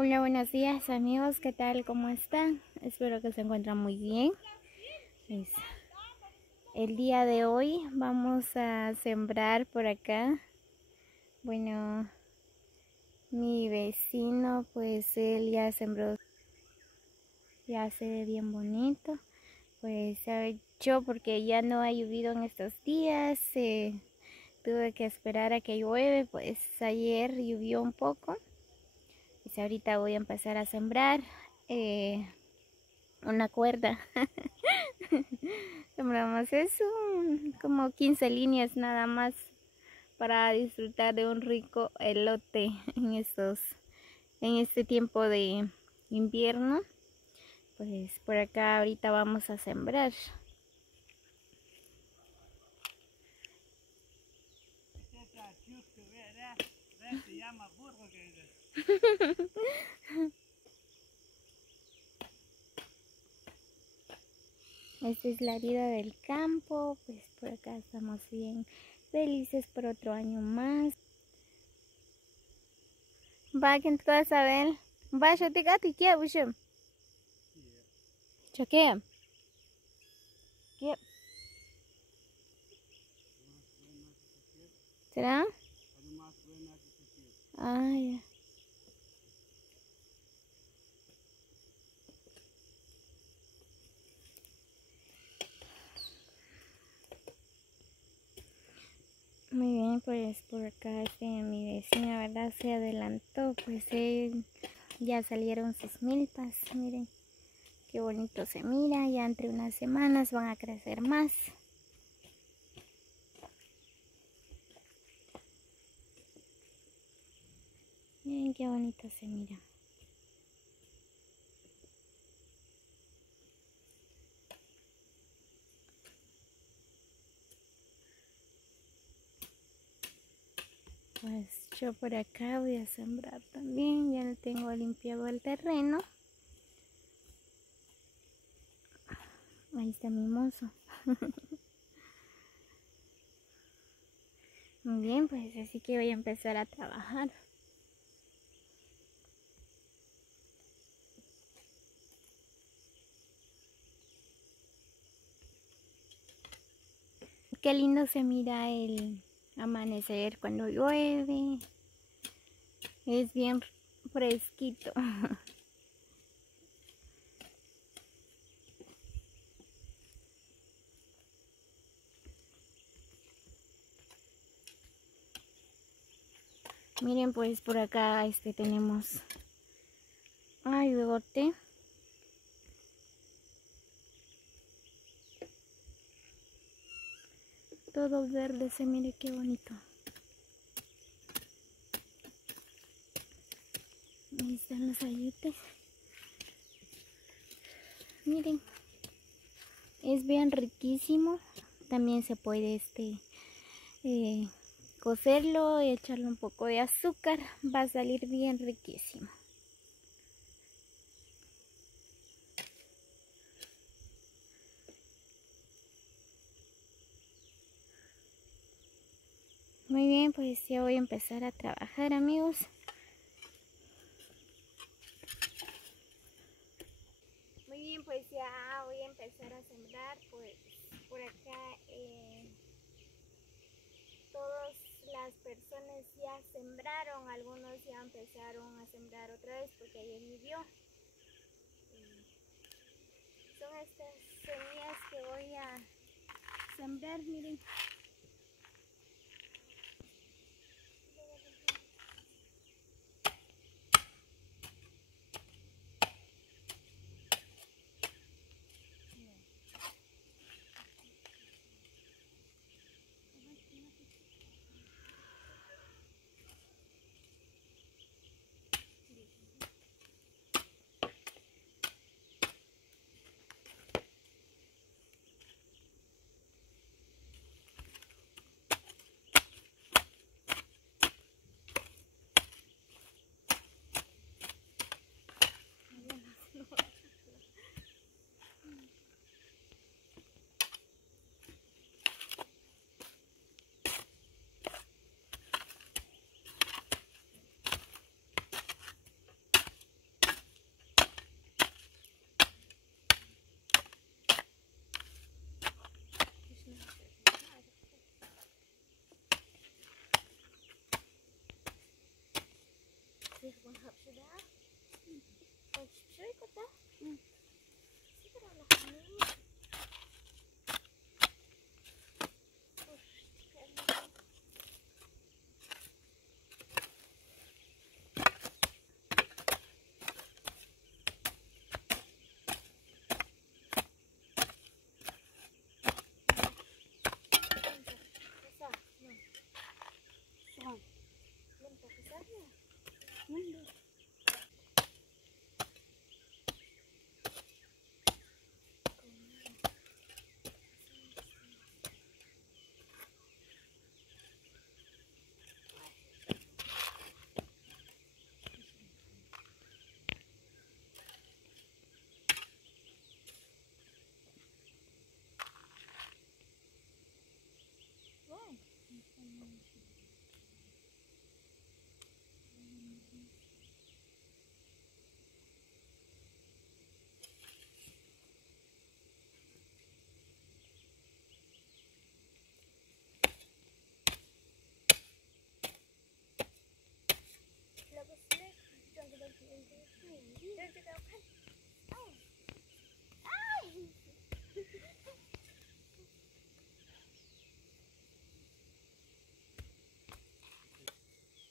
Hola, buenos días amigos, ¿qué tal? ¿Cómo están? Espero que se encuentren muy bien. Pues, el día de hoy vamos a sembrar por acá. Bueno, mi vecino, pues él ya sembró, ya se ve bien bonito. Pues yo porque ya no ha llovido en estos días, tuve que esperar a que llueve, pues ayer llovió un poco. Pues ahorita voy a empezar a sembrar. Una cuerda. Sembramos eso, como 15 líneas nada más para disfrutar de un rico elote en este tiempo de invierno. Pues por acá ahorita vamos a sembrar. Esta es la vida del campo, pues por acá estamos bien felices por otro año más. Va, que tú vas a ver. Va, yo te gato y qué, bucho. ¿Qué? ¿Qué? ¿Será? Ah, ya. Muy bien, pues por acá mi vecina, ¿verdad? Se adelantó, pues ya salieron sus milpas, miren qué bonito se mira, ya entre unas semanas van a crecer más. Miren qué bonito se mira. Pues yo por acá voy a sembrar también, ya tengo limpiado el terreno. Ahí está mi mozo. Muy bien, pues así que voy a empezar a trabajar. Qué lindo se mira el amanecer cuando llueve. Es bien fresquito. Miren, pues por acá tenemos ayote. Todo verde, se mire qué bonito. Ahí están los ayotes. Miren, es bien riquísimo. También se puede cocerlo y echarle un poco de azúcar. Va a salir bien riquísimo. Muy bien, pues ya voy a empezar a trabajar, amigos. Muy bien, pues ya voy a empezar a sembrar. Pues por acá todas las personas ya sembraron, algunos ya empezaron a sembrar otra vez porque ayer llovió. Son estas semillas que voy a sembrar, miren. berhap sudah. Kau cuy kata? Segera lah kami.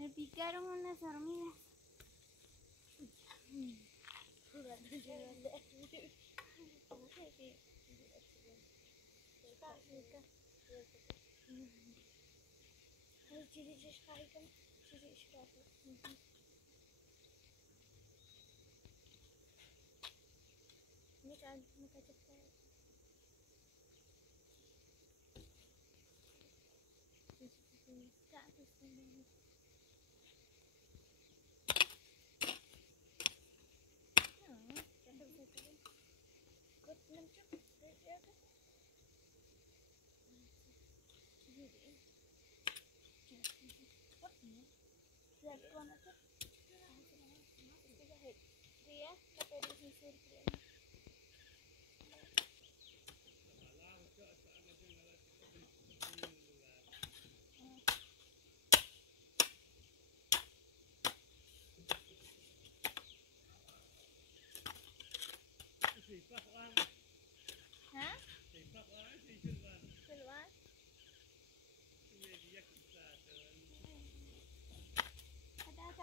Me picaron unas hormigas.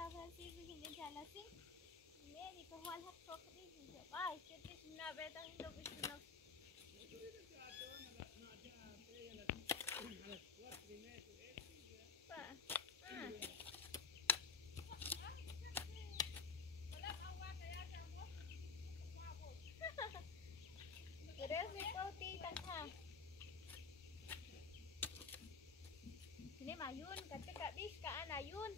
Francisco hindi jalasing. Meri kahwal hak sokri hindi. Ay, kiti na beta hindi gusto na. Pa. Terus ikaw titang ha. Ini mayun ketika bis ka anayun.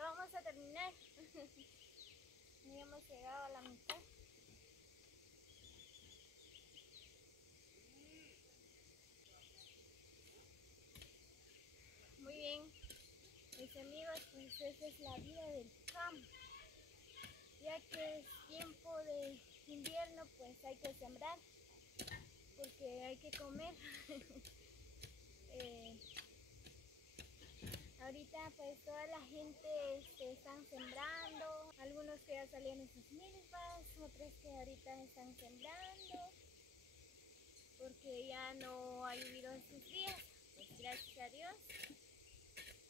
Vamos a terminar. Ya hemos llegado a la mitad. Muy bien, mis amigos, pues esa es la vida del campo. Ya que es tiempo de invierno, pues hay que sembrar, porque hay que comer. Ahorita pues toda la gente se están sembrando, algunos que ya salieron sus milpas, otros que ahorita están sembrando, porque ya no ha llovido estos días, pues gracias a Dios.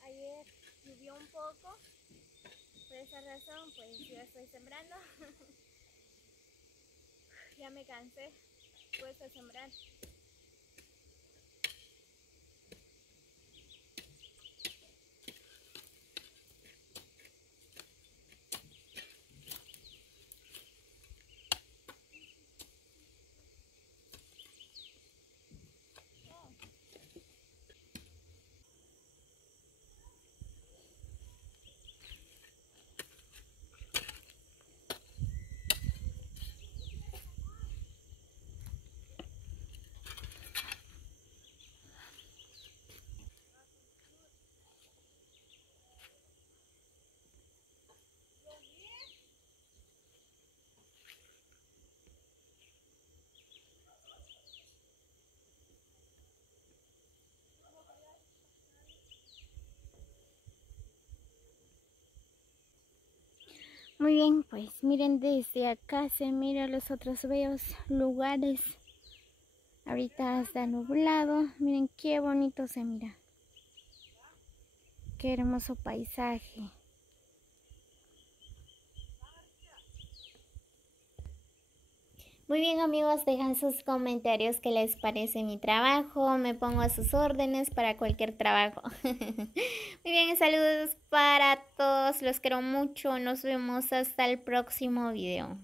Ayer llovió un poco, por esa razón pues yo estoy sembrando. Ya me cansé, pues a sembrar. Muy bien, pues miren, desde acá se miran los otros bellos lugares. Ahorita está nublado, miren qué bonito se mira. Qué hermoso paisaje. Muy bien amigos, dejan sus comentarios qué les parece mi trabajo, me pongo a sus órdenes para cualquier trabajo. Muy bien, saludos para todos, los quiero mucho, nos vemos hasta el próximo video.